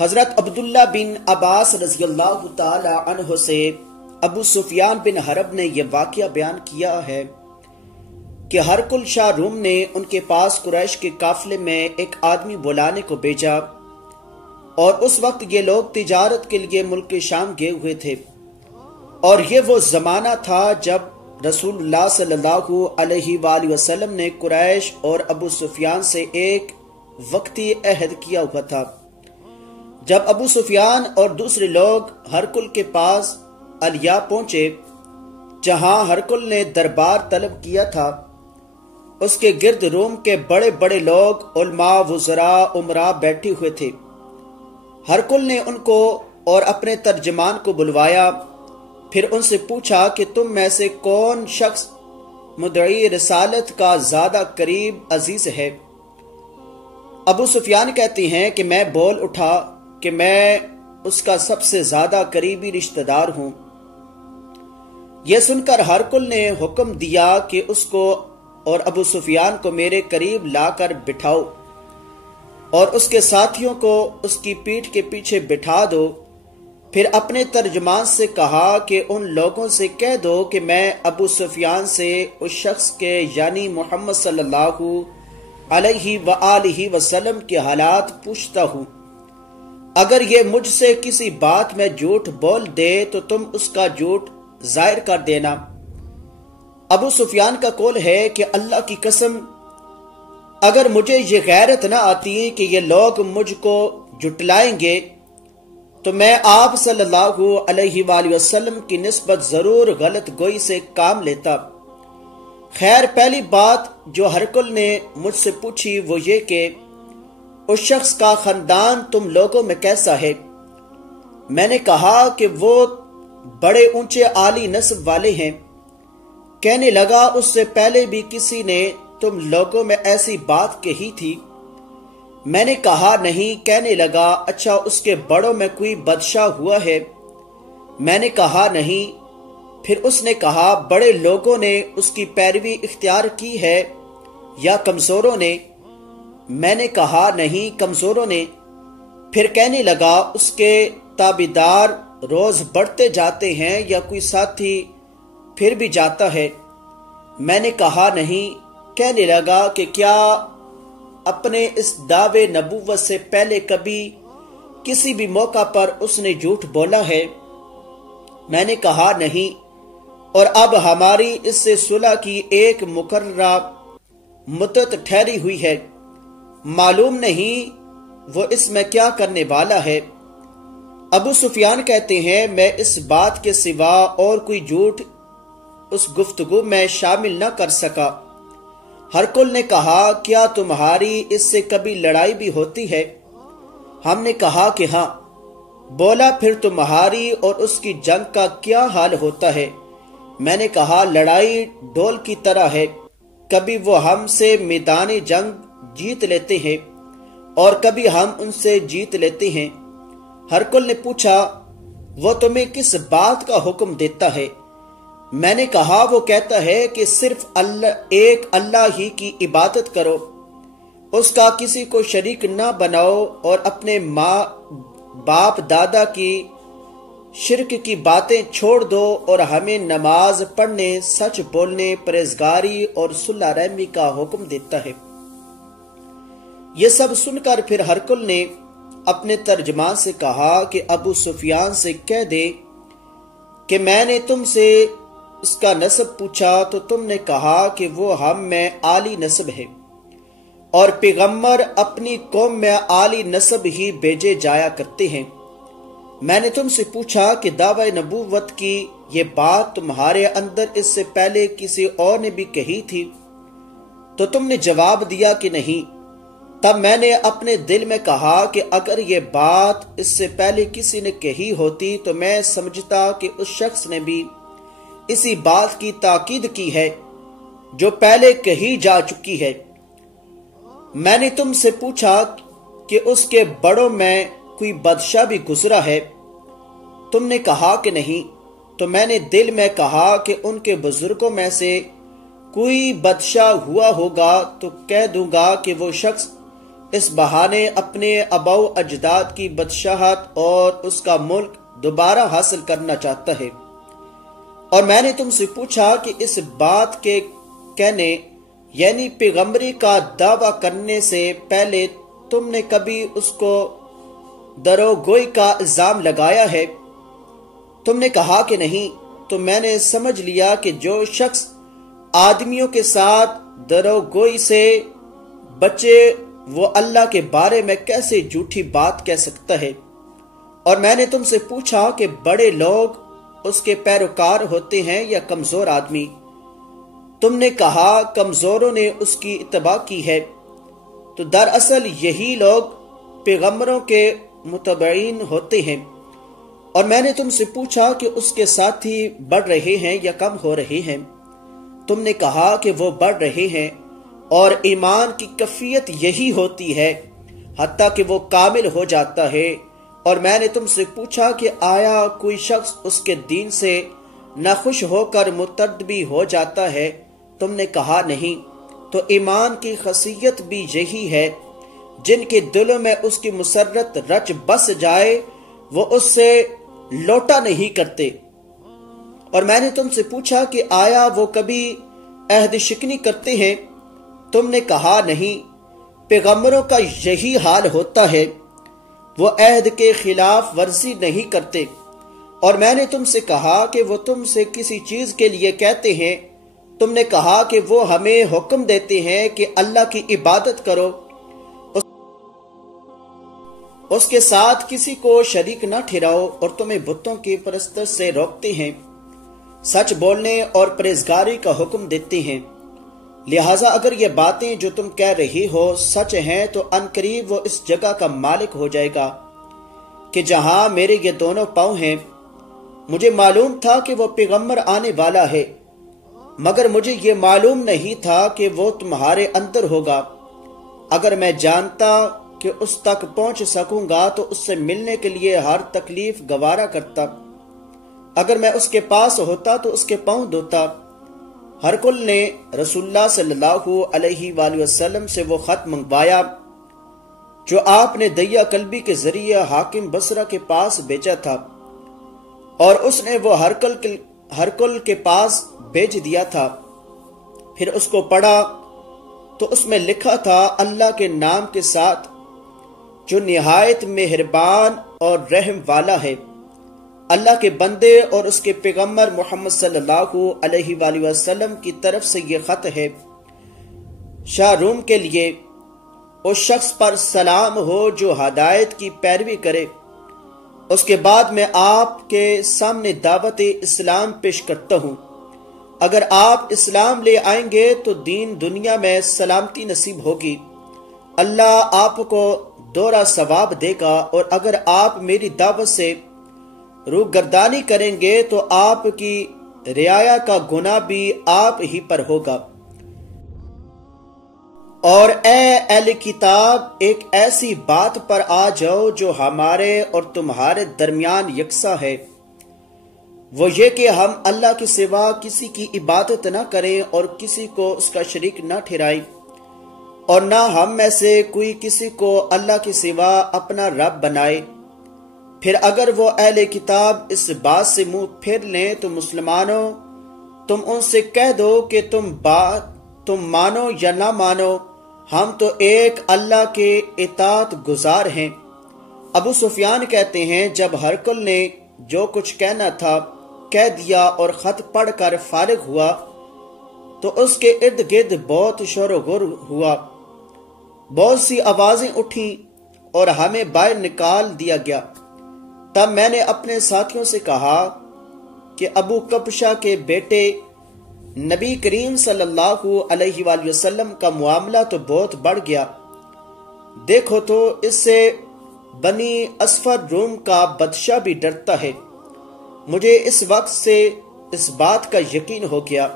حضرت عبداللہ بن عباس رضی اللہ تعالی عنہ سے ابو سفیان بن حرب نے یہ واقعہ بیان کیا ہے کہ ہرقل شاہ روم نے ان کے پاس قریش کے قافلے میں ایک آدمی بلانے کو بھیجا، اور اس وقت یہ لوگ تجارت کے لیے ملک شام گئے ہوئے تھے، اور یہ وہ زمانہ تھا جب رسول اللہ صلی اللہ علیہ وآلہ وسلم نے قریش اور ابو سفیان سے ایک وقتی عہد کیا ہوا تھا۔ جب ابو سفیان اور دوسرے لوگ ہرقل کے پاس الیا پہنچے، جہاں ہرقل نے دربار طلب کیا تھا، اس کے گرد روم کے بڑے بڑے لوگ، علماء، وزراء، امراء بیٹھے ہوئے تھے۔ ہرقل نے ان کو اور اپنے ترجمان کو بلوایا، پھر ان سے پوچھا کہ تم میں سے کون شخص مدعی رسالت کا زیادہ قریب عزیز ہے؟ ابو سفیان کہتے ہیں کہ میں بول اٹھا کہ میں اس کا سب سے زیادہ قریبی رشتہ دار ہوں۔ یہ سن کر ہرقل نے حکم دیا کہ اس کو اور ابو سفیان کو میرے قریب لا کر بٹھاؤ، اور اس کے ساتھیوں کو اس کی پیٹھ کے پیچھے بٹھا دو۔ پھر اپنے ترجمان سے کہا کہ ان لوگوں سے کہہ دو کہ میں ابو سفیان سے اس شخص کے یعنی محمد صلی اللہ علیہ وآلہ وسلم کے حالات پوچھتا ہوں۔ اگر یہ مجھ سے کسی بات میں جھوٹ بول دے تو تم اس کا جھوٹ ظاہر کر دینا۔ ابو سفیان کا قول ہے کہ اللہ کی قسم، اگر مجھے یہ غیرت نہ آتی کہ یہ لوگ مجھ کو جھٹلائیں گے تو میں آپ صلی اللہ علیہ وآلہ وسلم کی نسبت ضرور غلط گوئی سے کام لیتا۔ خیر، پہلی بات جو ہرقل نے مجھ سے پوچھی وہ یہ کہ اس شخص کا خاندان تم لوگوں میں کیسا ہے؟ میں نے کہا کہ وہ بڑے اونچے عالی نسب والے ہیں۔ کہنے لگا اس سے پہلے بھی کسی نے تم لوگوں میں ایسی بات کہی تھی؟ میں نے کہا نہیں۔ کہنے لگا اچھا اس کے بڑوں میں کوئی بادشاہ ہوا ہے؟ میں نے کہا نہیں۔ پھر اس نے کہا بڑے لوگوں نے اس کی پیروی اختیار کی ہے یا کمزوروں نے؟ میں نے کہا نہیں، کمزوروں نے۔ پھر کہنے لگا اس کے تابعدار روز بڑھتے جاتے ہیں یا کوئی ساتھی پھر بھی جاتا ہے؟ میں نے کہا نہیں۔ کہنے لگا کہ کیا اپنے اس دعوے نبوت سے پہلے کبھی کسی بھی موقع پر اس نے جھوٹ بولا ہے؟ میں نے کہا نہیں، اور اب ہماری اس سے صلح کی ایک مقررہ مدت ٹھہری ہوئی ہے، معلوم نہیں وہ اس میں کیا کرنے والا ہے۔ ابو سفیان کہتے ہیں میں اس بات کے سوا اور کوئی جھوٹ اس گفتگو میں شامل نہ کر سکا۔ ہرقل نے کہا کیا تمہاری اس سے کبھی لڑائی بھی ہوتی ہے؟ ہم نے کہا کہ ہاں۔ بولا پھر تمہاری اور اس کی جنگ کا کیا حال ہوتا ہے؟ میں نے کہا لڑائی ڈول کی طرح ہے، کبھی وہ ہم سے میدان جنگ جیت لیتے ہیں اور کبھی ہم ان سے جیت لیتے ہیں۔ ہرقل نے پوچھا وہ تمہیں کس بات کا حکم دیتا ہے؟ میں نے کہا وہ کہتا ہے کہ صرف ایک اللہ ہی کی عبادت کرو، اس کا کسی کو شریک نہ بناؤ، اور اپنے ماں باپ دادا کی شرک کی باتیں چھوڑ دو، اور ہمیں نماز پڑھنے، سچ بولنے، پرہیزگاری اور صلح رحمی کا حکم دیتا ہے۔ یہ سب سن کر پھر ہرقل نے اپنے ترجمان سے کہا کہ ابو سفیان سے کہہ دے کہ میں نے تم سے اس کا نسب پوچھا تو تم نے کہا کہ وہ ہم میں عالی نسب ہے، اور پیغمبر اپنی قوم میں عالی نسب ہی بھیجے جایا کرتے ہیں۔ میں نے تم سے پوچھا کہ دعوی نبوت کی یہ بات تمہارے اندر اس سے پہلے کسی اور نے بھی کہی تھی؟ تو تم نے جواب دیا کہ نہیں۔ تب میں نے اپنے دل میں کہا کہ اگر یہ بات اس سے پہلے کسی نے کہی ہوتی تو میں سمجھتا کہ اس شخص نے بھی اسی بات کی تاکید کی ہے جو پہلے کہی جا چکی ہے۔ میں نے تم سے پوچھا کہ اس کے بڑوں میں کوئی بادشاہ بھی گزرا ہے؟ تم نے کہا کہ نہیں۔ تو میں نے دل میں کہا کہ ان کے بزرگوں میں سے کوئی بادشاہ ہوا ہوگا تو کہہ دوں گا کہ وہ شخص اس بہانے اپنے اباؤ اجداد کی بادشاہت اور اس کا ملک دوبارہ حاصل کرنا چاہتا ہے۔ اور میں نے تم سے پوچھا کہ اس بات کے کہنے یعنی پیغمبری کا دعویٰ کرنے سے پہلے تم نے کبھی اس کو دروغگوئی کا الزام لگایا ہے؟ تم نے کہا کہ نہیں۔ تو میں نے سمجھ لیا کہ جو شخص آدمیوں کے ساتھ دروغگوئی سے بچے وہ اللہ کے بارے میں کیسے جھوٹی بات کہہ سکتا ہے۔ اور میں نے تم سے پوچھا کہ بڑے لوگ اس کے پیروکار ہوتے ہیں یا کمزور آدمی؟ تم نے کہا کمزوروں نے اس کی اتباع کی ہے۔ تو دراصل یہی لوگ پیغمبروں کے متبعین ہوتے ہیں۔ اور میں نے تم سے پوچھا کہ اس کے ساتھی بڑھ رہے ہیں یا کم ہو رہے ہیں؟ تم نے کہا کہ وہ بڑھ رہے ہیں، اور ایمان کی کیفیت یہی ہوتی ہے حتیٰ کہ وہ کامل ہو جاتا ہے۔ اور میں نے تم سے پوچھا کہ آیا کوئی شخص اس کے دین سے ناخوش ہو کر مرتد بھی ہو جاتا ہے؟ تم نے کہا نہیں۔ تو ایمان کی خاصیت بھی یہی ہے، جن کے دلوں میں اس کی مسرت رچ بس جائے وہ اس سے لوٹا نہیں کرتے۔ اور میں نے تم سے پوچھا کہ آیا وہ کبھی عہد شکنی کرتے ہیں؟ تم نے کہا نہیں۔ پیغمبروں کا یہی حال ہوتا ہے، وہ عہد کے خلاف ورزی نہیں کرتے۔ اور میں نے تم سے کہا کہ وہ تم سے کسی چیز کے لیے کہتے ہیں، تم نے کہا کہ وہ ہمیں حکم دیتے ہیں کہ اللہ کی عبادت کرو، اس کے ساتھ کسی کو شریک نہ ٹھہراؤ، اور تمہیں بتوں کی پرستش سے روکتے ہیں، سچ بولنے اور پرہیزگاری کا حکم دیتے ہیں۔ لہٰذا اگر یہ باتیں جو تم کہہ رہی ہو سچ ہیں تو عنقریب وہ اس جگہ کا مالک ہو جائے گا کہ جہاں میرے یہ دونوں پاؤں ہیں۔ مجھے معلوم تھا کہ وہ پیغمبر آنے والا ہے، مگر مجھے یہ معلوم نہیں تھا کہ وہ تمہارے اندر ہوگا۔ اگر میں جانتا کہ اس تک پہنچ سکوں گا تو اس سے ملنے کے لیے ہر تکلیف گوارا کرتا۔ اگر میں اس کے پاس ہوتا تو اس کے پاؤں دھوتا۔ ہرقل نے رسول اللہ صلی اللہ علیہ وآلہ وسلم سے وہ خط منگوایا جو آپ نے دیا قلبی کے ذریعے حاکم بصرہ کے پاس بھیجا تھا، اور اس نے وہ ہرقل کے پاس بھیج دیا تھا۔ پھر اس کو پڑھا تو اس میں لکھا تھا، اللہ کے نام کے ساتھ جو نہایت مہربان اور رحم والا ہے۔ اللہ کے بندے اور اس کے پیغمبر محمد صلی اللہ علیہ وآلہ وسلم کی طرف سے یہ خط ہے۔ شاہ روم کے لیے اس شخص پر سلام ہو جو ہدایت کی پیروی کرے۔ اس کے بعد میں آپ کے سامنے دعوت اسلام پیش کرتا ہوں۔ اگر آپ اسلام لے آئیں گے تو دین دنیا میں سلامتی نصیب ہوگی، اللہ آپ کو دوہرا ثواب دے گا، اور اگر آپ میری دعوت سے روگردانی کریں گے تو آپ کی رعایا کا گناہ بھی آپ ہی پر ہوگا۔ اور اے اہل کتاب، ایک ایسی بات پر آ جاؤ جو ہمارے اور تمہارے درمیان یکساں ہے، وہ یہ کہ ہم اللہ کے سوا کسی کی عبادت نہ کریں اور کسی کو اس کا شریک نہ ٹھہرائیں، اور نہ ہم میں سے کوئی کسی کو اللہ کے سوا اپنا رب بنائے۔ پھر اگر وہ اہل کتاب اس بات سے منہ پھیر لیں تو مسلمانوں، تم ان سے کہہ دو کہ تم مانو یا نہ مانو، ہم تو ایک اللہ کے اطاعت گزار ہیں۔ ابو سفیان کہتے ہیں، جب ہرقل نے جو کچھ کہنا تھا کہہ دیا اور خط پڑھ کر فارغ ہوا تو اس کے ارد گرد بہت شور و غر ہوا، بہت سی آوازیں اٹھیں اور ہمیں باہر نکال دیا گیا۔ تب میں نے اپنے ساتھیوں سے کہا کہ ابو کبشہ کے بیٹے نبی کریم صلی اللہ علیہ وآلہ وسلم کا معاملہ تو بہت بڑھ گیا، دیکھو تو اس سے بنی اسفر روم کا بادشاہ بھی ڈرتا ہے۔ مجھے اس وقت سے اس بات کا یقین ہو گیا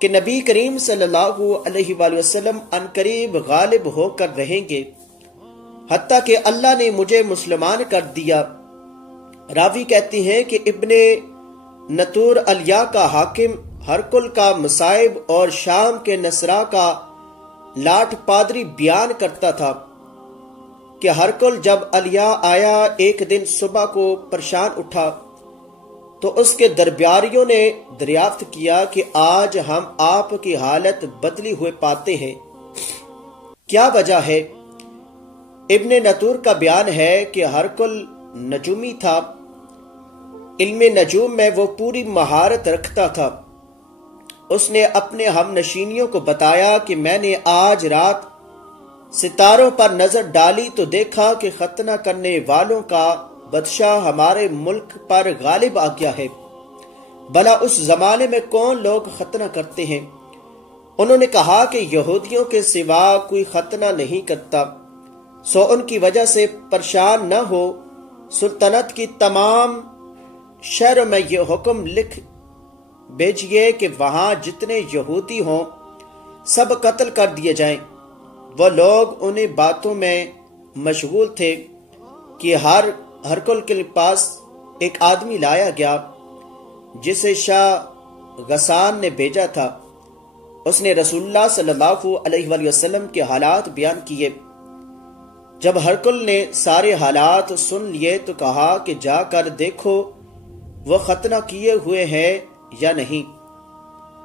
کہ نبی کریم صلی اللہ علیہ وآلہ وسلم عنقریب غالب ہو کر رہیں گے، حتیٰ کہ اللہ نے مجھے مسلمان کر دیا۔ راوی کہتی ہیں کہ ابن نطور الیا کا حاکم ہرقل کا مصائب اور شام کے نصرہ کا لاٹ پادری بیان کرتا تھا کہ ہرکل جب الیا آیا ایک دن صبح کو پریشان اٹھا تو اس کے درباریوں نے دریافت کیا کہ آج ہم آپ کی حالت بدلی ہوئے پاتے ہیں، کیا وجہ ہے؟ ابن نطور کا بیان ہے کہ ہرکل نجومی تھا، علم نجوم میں وہ پوری مہارت رکھتا تھا۔ اس نے اپنے ہم نشینیوں کو بتایا کہ میں نے آج رات ستاروں پر نظر ڈالی تو دیکھا کہ ختنہ کرنے والوں کا بادشاہ ہمارے ملک پر غالب آ گیا ہے، بھلا اس زمانے میں کون لوگ ختنہ کرتے ہیں؟ انہوں نے کہا کہ یہودیوں کے سوا کوئی ختنہ نہیں کرتا، سو ان کی وجہ سے پریشان نہ ہو۔ سلطنت کی تمام شہروں میں یہ حکم لکھ بھیجیے کہ وہاں جتنے یہودی ہوں سب قتل کر دیے جائیں۔ وہ لوگ انہیں باتوں میں مشغول تھے کہ ہرکل کے پاس ایک آدمی لایا گیا جسے شاہ غسان نے بھیجا تھا۔ اس نے رسول اللہ صلی اللہ علیہ وآلہ وسلم کے حالات بیان کیے۔ جب ہرکل نے سارے حالات سن لیے تو کہا کہ جا کر دیکھو وہ ختنہ کیے ہوئے ہیں یا نہیں۔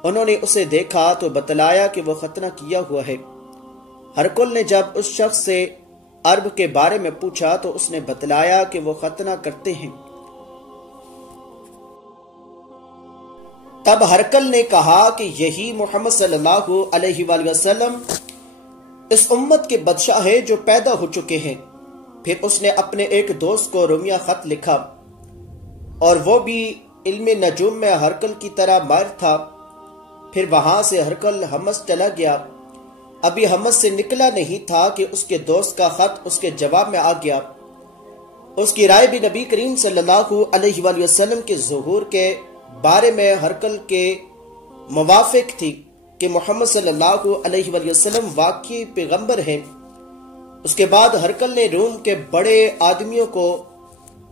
انہوں نے اسے دیکھا تو بتلایا کہ وہ ختنہ کیا ہوا ہے۔ ہرکل نے جب اس شخص سے عرب کے بارے میں پوچھا تو اس نے بتلایا کہ وہ ختنہ کرتے ہیں۔ تب ہرکل نے کہا کہ یہی محمد صلی اللہ علیہ وآلہ وسلم اس امت کے بادشاہ ہے جو پیدا ہو چکے ہیں۔ پھر اس نے اپنے ایک دوست کو رومیہ خط لکھا اور وہ بھی علم نجوم میں ہرکل کی طرح ماہر تھا۔ پھر وہاں سے ہرکل حمص چلا گیا۔ ابھی حمص سے نکلا نہیں تھا کہ اس کے دوست کا خط اس کے جواب میں آ گیا۔ اس کی رائے بھی نبی کریم صلی اللہ علیہ وآلہ وسلم کے ظہور کے بارے میں ہرکل کے موافق تھی کہ محمد صلی اللہ علیہ وآلہ وسلم واقعی پیغمبر ہیں۔ اس کے بعد ہرکل نے روم کے بڑے آدمیوں کو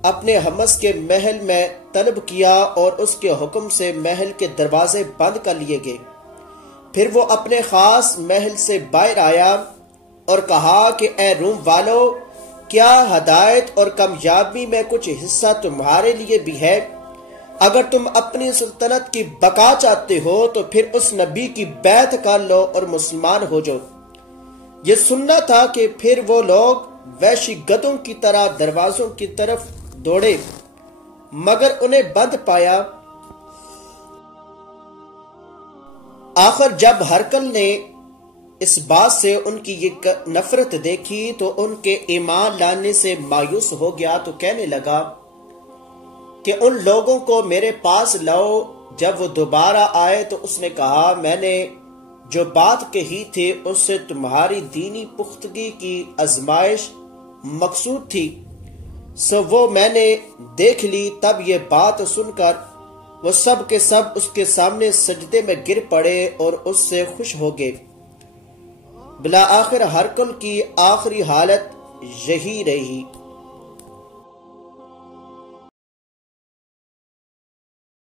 اپنے حمص کے محل میں طلب کیا اور اس کے حکم سے محل کے دروازے بند کر لیے گئے۔ پھر وہ اپنے خاص محل سے باہر آیا اور کہا کہ اے روم والو، کیا ہدایت اور کامیابی میں کچھ حصہ تمہارے لیے بھی ہے؟ اگر تم اپنی سلطنت کی بقا چاہتے ہو تو پھر اس نبی کی بیعت کر لو اور مسلمان ہو جاؤ۔ یہ سننا تھا کہ پھر وہ لوگ وحشی گدھوں کی طرح دروازوں کی طرف دوڑے مگر انہیں بند پایا۔ آخر جب ہرکل نے اس بات سے ان کی یہ نفرت دیکھی تو ان کے ایمان لانے سے مایوس ہو گیا تو کہنے لگا کہ ان لوگوں کو میرے پاس لاؤ۔ جب وہ دوبارہ آئے تو اس نے کہا میں نے جو بات کہی تھی اس سے تمہاری دینی پختگی کی آزمائش مقصود تھی، سو وہ میں نے دیکھ لی۔ تب یہ بات سن کر وہ سب کے سب اس کے سامنے سجدے میں گر پڑے اور اس سے خوش ہو گئے۔ بلا آخر ہرکل کی آخری حالت یہی رہی۔